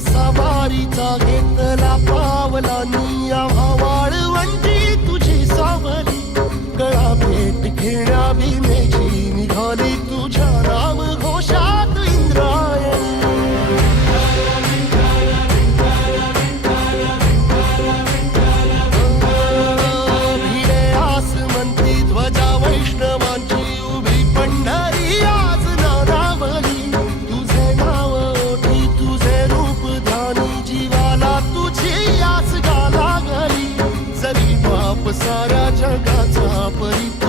सवारीचा घेतला पावलानी वाळवंटी तुझी सावली. गळा भेट घेण्या भीमेची निघाली तुझ्या what Paripa.